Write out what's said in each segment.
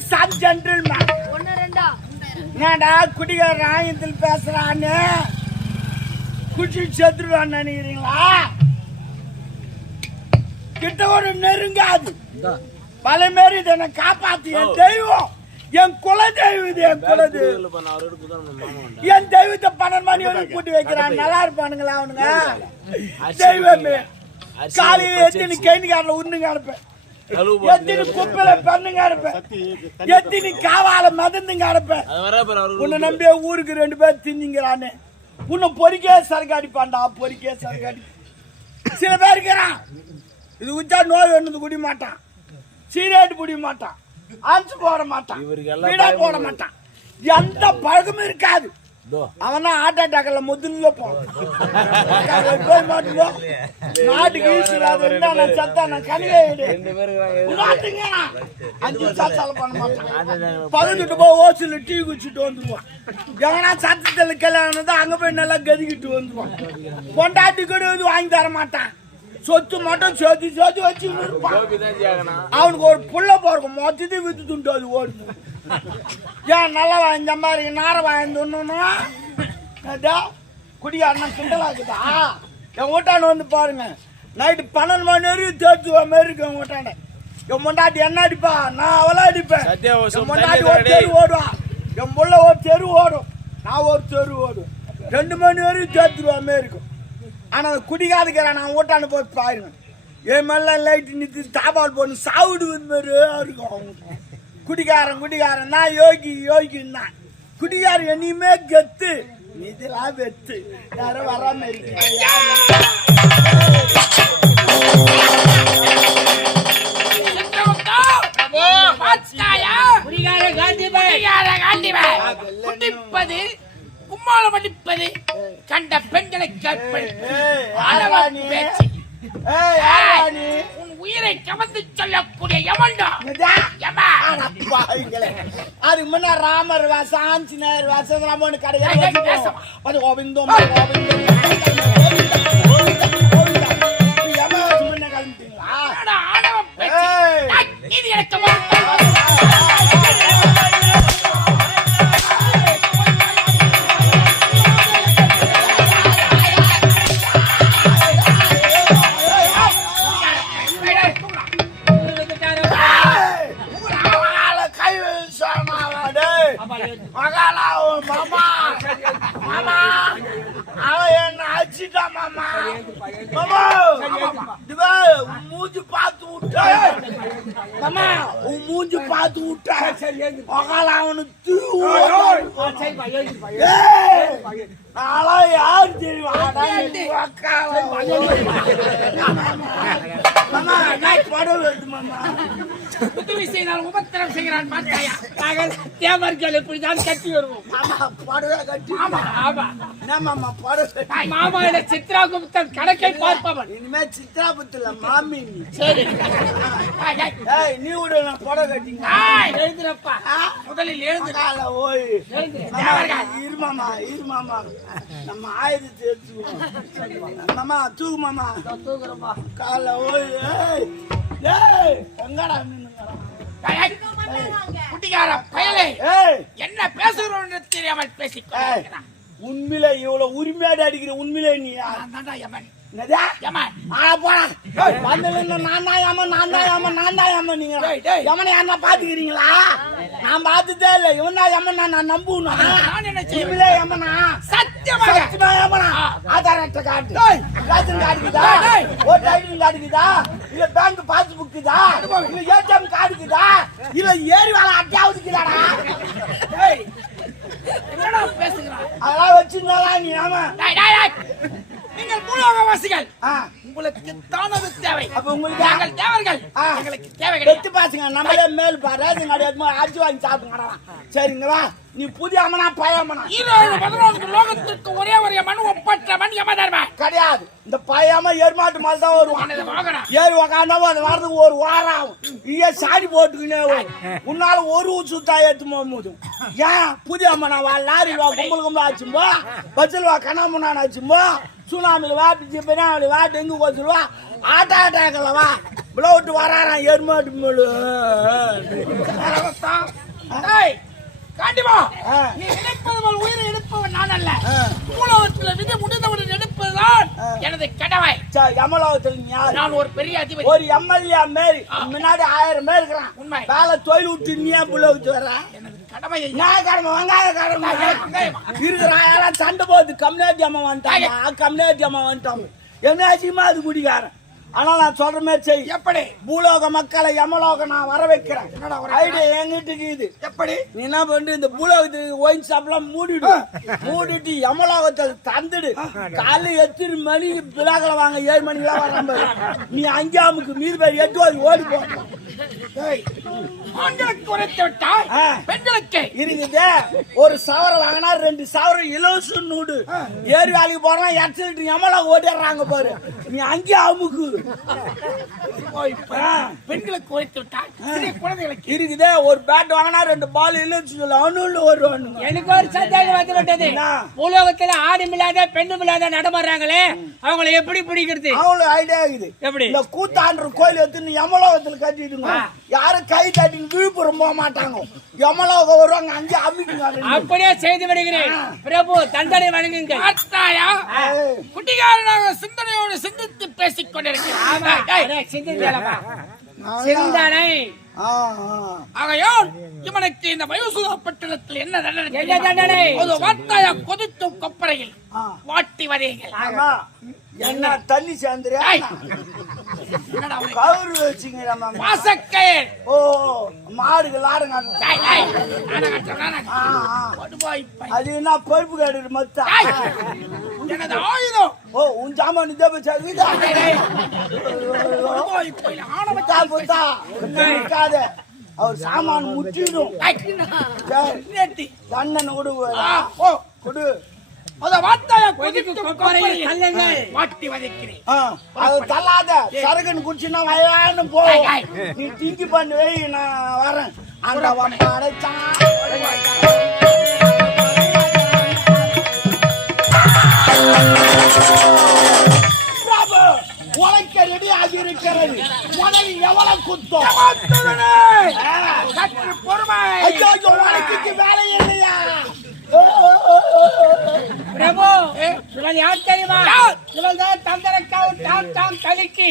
Ladies and gentleman. என்னடா குடிகார ராயத்தில் பேசுறான்னு குச்சி செத்துருவான்னு நினைக்கிறீங்களா? கிட்ட ஒரு நெருங்காது பல மாரி இதை என்ன காப்பாத்து. என் தெய்வம், என் குல தெய்வம், இது என் குல தெய்வம். என் தெய்வத்தை 12 மணி வரைக்கும் கூட்டி வைக்கிறான். நல்லா இருப்பானுங்களா அவனுங்க? தெய்வமே காலையில எத்தனை கைனிக்காரில் உண்ணுங்க அனுப்பேன், எத்தனை குப்பையில பண்ணுங்க அனுப்பேன், எத்தனை காவால மதந்துங்க அனுப்பேன். உன்னை நம்பிய ஊருக்கு 2 பேர் தின்னுங்கிறானே. உன்னை பொறிக்கே சரக்கு அடிப்பான்டா, பொறிக்கே சரக்கு அடி. சில பேர் இருக்கிறான் இது உச்சா நோய் ஒண்ணு குடி மாட்டான், சீரேட் குடி மாட்டான், அஞ்சு போட மாட்டான், வீடா போட மாட்டான், எந்த பழக்கமும் இருக்காது. அவனா ஹார்ட் அட்டாக்ல முதல்ல போய் மாட்டுவோம். நாட்டுக்கு சத்தா நான் கனிவே 5 சாத்தால பண்ண மாட்டான். பகுதிட்டு போய் ஓசில டீ குடிச்சுட்டு வந்துருவான். எவனா சத்தத்துல கல்யாணம் அங்க போய் நல்லா கதிக்கிட்டு வந்துருவான். பொண்டாட்டி கூட வாங்கி தர மாட்டான். சொத்து மட்டும் சேர்த்து சேர்த்து வச்சு அவனுக்கு ஒரு புள்ள போறக்கும் மொத்தத்தையும் வித்து துண்டு அது ஓடுது. ஏன் நல்லா வாங்கி மாதிரி நார வாங்கிட்டு குடியாருனா கிண்டலாக்குதா? என் வீட்டாண்டு வந்து பாருங்க, நைட்டு 12 மணி வரைக்கும் தேய்ச்சுவா மாரி இருக்கு. என் வீட்டாண்ட என் பொண்டாட்டி என்ன அடிப்பா, நான் அவளா அடிப்பேன். என் பொண்டாட்டி ஒரு தெரு ஓடுவா, என் புள்ள ஒரு தெரு ஓடும், நான் ஒரு தெரு ஓடுவேன். 2 மணி வரைக்கும் தேய்ச்சுவா மாரி இருக்கும். ஆனா குடிக்காதுக்கிறேன் நான் வீட்டாண்டு போய் பாருங்க, என் மேல லைட்டு நிறுத்தி தாபால் போட்டு சாவிடுவது மாதிரியே இருக்கும். குடிகாரன் குடிகாரன் நான் யோகி யோகின்னா குடிகாரன் என்னையுமே கெத்து, இதெல்லாம் வெத்து. யாரும் வராம இருக்கீங்க? கும்மாளம் அடிப்பது, கண்ட பெண்களை உன் உயிரை கவர்ந்து சொல்லக்கூடிய யமன்டா. அது முன்ன ராமர் வாசம், ஆஞ்சநேயர் வாசம், ராமன் கிடையாது. கோவிந்தம் முன்ன கிளம்பிட்டீங்களா? இது எனக்கு மூஞ்சி பார்த்து விட்டா மூஞ்சி பார்த்து விட்டா அவனுக்கு யார் தெரியும்? உதவி செய்தால் உபத்திரம் செய்கிறான். தேவர்கள் எப்படிதான் கட்டி வருவோம். மாமா சித்ரா குப்தன் கணக்கை பார்ப்பவன். இனிமே சித்ரா புத்துல மாமி. சரி நீ விட நான் புடவை கட்டிங்க. எழுதுறப்பா, முதலில் எழுது. ஓய் இருமாமா இருமாமா, நம்ம ஆயுதத்தை எடுத்துக்குவோம். மாமா தூக்கு மாமா, தூக்குறப்பா. கால ஓய் எங்கடா குட்டிக்கார பயலே, என்ன பேசுகிறோம் தெரியாமல் பேசிக் உண்மையில இவ்வளவு உரிமையாடி அடிக்கிற உண்மையில நீ பாத்துக்கிறீங்களா? நான் பாத்துட்டே இல்ல, இவன் தான் யமனா, நான் நம்புனா. ஆதார் காட்டு, ரேஷன் கார்டுக்குதா, ஓட்டர் ஐடி கார்டுக்குதா, இல்ல பேங்க் பாஸ்புக்குதா, இல்ல ஏடிஎம் கார்டுக்குதா, இல்ல ஏரி வேலை அட்டையாவதுக்குதாடா? என்னடா பேசுகிறான்? அதெல்லாம் வச்சிருந்தாலா நீ? ஆமா, நீங்கள் மூலவாசிகள், உங்களுக்கு தானது தேவை. அப்ப உங்களுக்கு நாங்கள் தேவர்கள், எங்களுக்கு தேவை வெத்து பாசுங்க. நம்மளே மேல் பாரு அரிசி வாங்கி சாப்பிடுங்க. சரிங்களா? நீ புதிய அம்மனா பயமனா? 14 லோகத்திற்கு ஒரே ஒரு மண் ஒப்பற்ற மண் யமதர்மன் கிடையாது. இந்த பயமா எருமாட்டு மாதிரி தான் வருவான். ஏறி உக்காந்தா அது வரதுக்கு ஒரு வாரம் ஆகும். இங்கே சாடி போட்டுக்கினே உன்னால ஒரு சுத்தா எடுத்து போகும்போது ஏன் புதிய அம்மனா வா லாரி வா கும்பல் கும்பல் ஆச்சும்போ, பச்சல் வா கண்ணாமண்ணான் ஆச்சும்போ, சுனாமில வா, பின்னாடி வா, டெங்கு கோச்சுல வா, ஆட்டாக்கல வா, விட்டு வராறான் எருமாட்டு மேலு. கண்டிப்பா நீ நினைப்பது உயிரை எடுப்பவன் நான் அல்ல. மூலவத்தில் விதி முடிந்தவுடன் எடுப்பதுதான் எனது கடமை. யமலோகத்தில் நான் ஒரு பெரிய அதிபதி, ஒரு எம்எல்ஏ மாரி முன்னாடி 1000 பேர் இருக்கிறான். உண்மை. வேலை தொழில் விட்டு நீ ஏன் புள்ளவச்சு வர்ற? எனது கடமை நான் கடமை வெங்காய கடமை இருக்கிறான். எல்லாம் சண்டை போகுது. கம்யூனிட்டி அம்மா வந்துட்டாங்க, கம்யூனிட்டி அம்மா வந்துட்டாங்க. என்ன அதிகமா அது குடிக்காரன். ஆனா நான் சொல்ற மாதிரி செய். எப்படி பூலோக மக்களை யமலோக நான் வர வைக்கிறேன். ஐடியா என்கிட்ட இருக்குது. எப்படி நீ என்ன பண்ணு, இந்த பூலோகத்துக்கு ஒயின் ஷாப்லாம் மூடிட்டு யமலோகத்தில் தந்துடு. காலைல 8 மணிக்கு பிளாக்ல வாங்க, 7 மணிக்கெல்லாம் வர. நீ 5 மீது பேர் 8 வரை ஓடி போ. ஆண்களுக்கு குறைத்து விட்டால் பெண்களுக்கு இருக்குது. ஒரு சவர வாங்கினா 2 சவரம் இலவச நூடு. ஏறி வேலைக்கு போனா 8 லிட்டர் யமலோக ஓடிடுறாங்க பாரு. நீ அங்கே அமுக்கு. பெண்களுக்கு குறைத்து விட்டால் குழந்தைகளுக்கு இருக்குது. ஒரு பேட் வாங்கினா 2 பால் இலவச அணுன்னு வருவானுங்க. எனக்கு ஒரு சந்தேகம் வந்து விட்டது. உலகத்துல ஆடும் இல்லாத பெண்ணும் இல்லாத நடமாடுறாங்களே, அவங்களை எப்படி பிடிக்கிறது? அவங்களுக்கு ஐடியா இருக்குது. எப்படி? இந்த கூத்தாண்டர் கோயில் எடுத்து யமலோகத்துல கட்டிடுங்க. யாரும் கை தட்டி விழுப்புரம் போக மாட்டாங்க. யமலோகம் வருவாங்க, அங்கே அமைக்குங்க. அப்படியே செய்து விடுகிறேன் பிரபு. தண்டனை வழங்குங்க. குட்டிகாரனாக சிந்தனையோடு சிந்தித்து பேசிக் கொண்டிருக்கிறேன். சிந்தனை ஆகையால் இவனுக்கு இந்த மயூசுதா பட்டணத்தில் என்ன தண்டனை? ஒரு வார்த்தையா கொதித்தும் கொப்பரையில் வாட்டி வதைகள். என்ன தண்ணி சேர்ந்துறியா? கவுரு வச்சுங்க. மாசக்கயிர். ஓ, மாடுகள் ஆடுங்க. அது என்ன பருப்பு காடு மொத்தம். எனது ஆயுதம். ஓ, உன் சாமான் அவர் சாமான் முற்றிடும். தண்ணனை கொடு. தள்ளாத சரகன் குடிச்சுன்னா வயலான்னு போ. நீ திங்கி பண்ணி வை, நான் வரேன். அந்த உழைக்க ரெடி ஆகியிருக்கிறது. முதலில் எவ்வளவு குத்தம்? பொறுமை. ஐயோ, உனக்கு வேலை இல்லையா? பிரபு, இவள் யார் தெரியுமா? இவள் தான் தந்தரக்காவும் தாம் தலைக்கு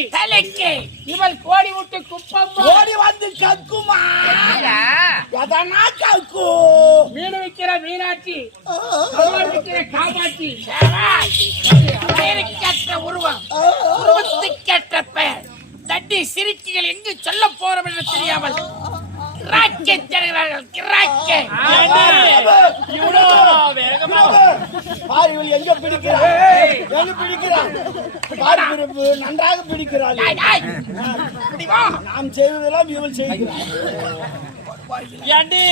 இவள் கோடி விட்டு குப்பம் ஓடி வந்து கக்குமா? எதனா கக்கு. மீன் விற்கிற மீனாட்சி, விற்கிற காமாட்சி. பெயருக்கேற்ற உருவம், உருவத்துக்கேற்ற பெயர். தட்டி சிரிக்கிகள் எங்கு சொல்ல போறோம் என்று தெரியாமல் எங்க பிடிக்கிறார்? நன்றாக பிடிக்கிறாள். நாம் செய்வதெல்லாம் இவள் செய்கிறார். ஏண்டி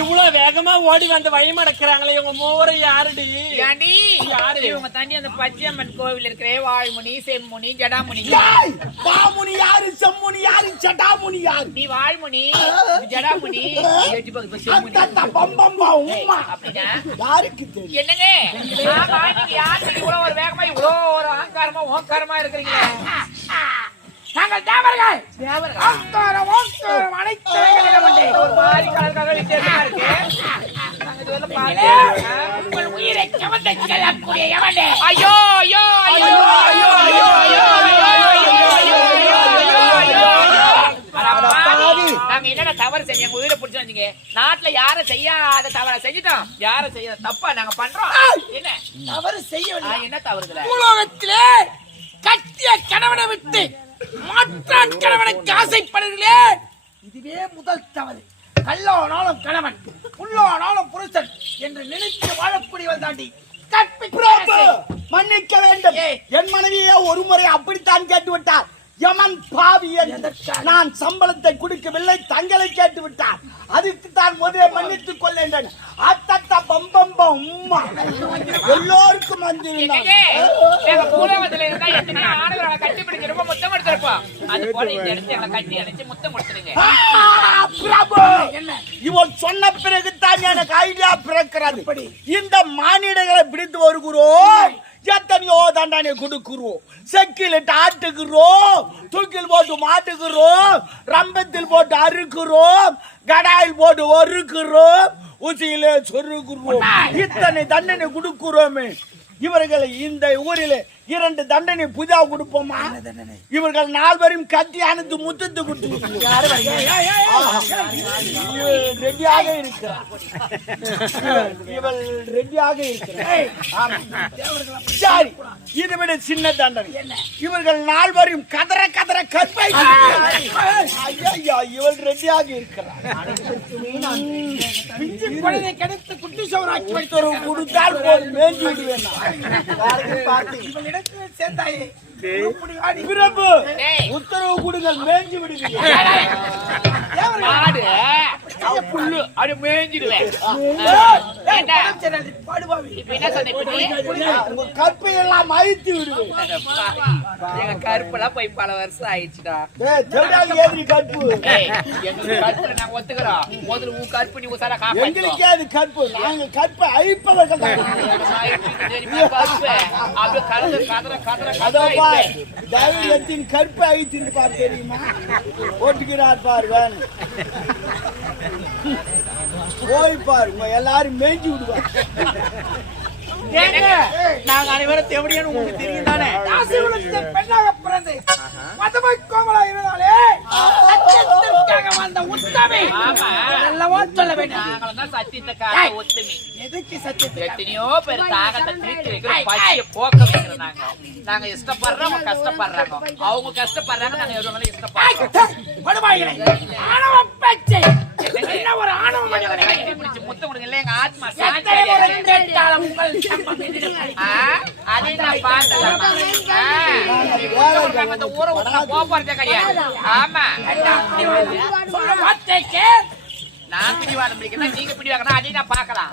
இவ்வளவு வேகமா ஓடி வந்து வழி மடக்கிறாங்களே, இவங்க மூவரும் யாருடி? ஏண்டி யாரு இவங்க? தண்ணி அந்த பச்சையம்மன் கோவில் இருக்கிற வாழ்முனி, செம்முனி, ஜடாமுனி. பாமுனி யாரு? செம்முனி யாரு? ஜடாமுனி யாரு? நீ வாழ்முனி, ஜடாமுனி, அப்படின்னா யாருக்கு தெரியும்? என்னங்க யாரு இவ்வளவு ஒரு வேகமா இவ்வளவு ஒரு அகங்காரமா ஓங்காரமா இருக்கிறீங்க? நாங்கள் தேவர்கள். ஓங்காரம் ஓங்காரம் அனைத்து ஒரு மாதிரி கலர்காக வித்தியாசமா இருக்கு. உங்கள் உயிரை கவர்ந்து செல்லக்கூடிய எவனே? ஐயோ ஐயோ ஐயோ ஐயோ ஐயோ நாங்க என்னடா தவறு செஞ்சு எங்க உயிரை பிடிச்சு வந்தீங்க? நாட்டுல யாரும் செய்யாத தவற செஞ்சுட்டோம். யாரும் செய்யாத தப்பா நாங்க பண்றோம். என்ன தவறு செய்ய? என்ன தவறுதல? உலகத்திலே கட்டிய கணவனை விட்டு மாற்றான் கணவனுக்கு ஆசைப்படுகிறே, இதுவே முதல் தவறு. கல்லானாலும் கணவன், புல்லானாலும் புருஷன் என்று நினைத்து வாழக்கூடியவள் தாண்டி மன்னிக்க வேண்டும். என் மனைவியே ஒரு முறை அப்படித்தான் கேட்டு விட்டார். யமன் பாவியன், நான் சம்பளத்தை கொடுக்கவில்லை, தங்களை கேட்டு விட்டார். அதுக்கு தான் முதலே மன்னித்துக் கொள்ளேன். அத்தத்த பம்பம்ப உம்மா எல்லோருக்கும் இவன் சொன்ன பிறகுதான் எனக்கு ஐடியா பிறக்கிறது. இந்த மானிடங்களை பிடித்து வருகிறோம். எத்தனையோ தண்டனை கொடுக்குறோம். செக்கில் ஆட்டுக்குறோம், தூக்கில் போட்டு மாட்டுக்குறோம், ரம்பத்தில் போட்டு அறுக்குறோம், கடாயில் போட்டு ஒருக்குறோம், ஊசியிலே சொருக்குறோம். இத்தனை தண்டனை கொடுக்குறோமே. இவர்களை இந்த ஊரில் 2 தண்டனை புதியா கொடுப்போமா? இவர்கள் 4 பேரும் கட்டி அணைத்து முத்தத்து கொடுத்து ரெடியாக இருக்கிறார். இவள் ரெடியாக இருக்கிறார். சரி, இதை விட சின்ன தண்டனை. இவர்கள் 4 பேரும் கதற கதற கற்பை. ஐயா, இவள் ரெடியாக இருக்கிறார். குழந்தை கிடைத்து குட்டி சோறாக்கி உத்தரவு கொடுத்தால் போய் மேஞ்சி விடுவேன். சேர்ந்தாயே பிரபு, உத்தரவு கொடுங்கள், மேஞ்சி விடுவீங்க. மாடு புல்லு அப்படி மேய்ஞ்சிடுவேன். ஏண்டா? இப்ப என்ன சொன்ன இப்ப நீ? உங்க கற்பை எல்லாம் அழித்து விடுவேன். எங்க கருப்பெல்லாம் போய் பல வருஷம் ஆயிடுச்சுடா. தேடாலி ஏறி கற்பு. ஏய், எங்க கருப்புல நாங்க ஒத்துக்கிறோம். முதல்ல உன் கருப்பு நீ உசாரா காப்பாத்து. எங்களுக்கே அது கற்பு. நாங்க கற்பை அழிப்பவர்கள் தான். அப்படியே கருது கதற கதற அதோ கதற பார், தைரியத்தின் கற்பை அழித்து பார், தெரியுமா? ஓட்டுகிறார் பாருவன். போய் பாருங்க, எல்லாரும் மேய்ச்சி விடுவாங்க. நாங்க அனைவரும் தேவடியான்னு உங்களுக்கு தெரியும் தானே? பெண்ணாக பிறந்து மதமை கோமலா இருந்தாலே சத்தியத்திற்காக வந்த உத்தமி. ஆமா. நல்லவா சொல்ல வேண்டும். நாங்கள்தான் சத்தியத்துக்காக ஒத்துமை. எதுக்கு சத்தியத்தை? எத்தனையோ பேர் தாகத்தை தீர்த்து வைக்கிற பசிய போக்க வைக்கிற நாங்க இஷ்டப்படுறோம், அவங்க கஷ்டப்படுறாங்க. அவங்க கஷ்டப்படுறாங்க, நாங்க எவ்வளவு இஷ்டப்படுறோம். படுவாய்களே, ஆணவ பேச்சை. என்ன ஒரு ஆணவ மனிதனை கட்டி பிடிச்சு முத்தம் கொடுங்க, இல்ல எங்க ஆத்மா எத்தனை முறை கேட்டாலும் உங்கள் சம்பம் எதிரும். அதை நான் பார்த்தேன். அந்த ஊரை விட்டு நான் போக போறதே கிடையாது. ஆமா, சொல்ல வார்த்தைக்கு நான் பிடிவாதம் பிடிக்கிறேன், நீங்க பிடிவாங்கன்னா அதையும் நான் பார்க்கலாம்.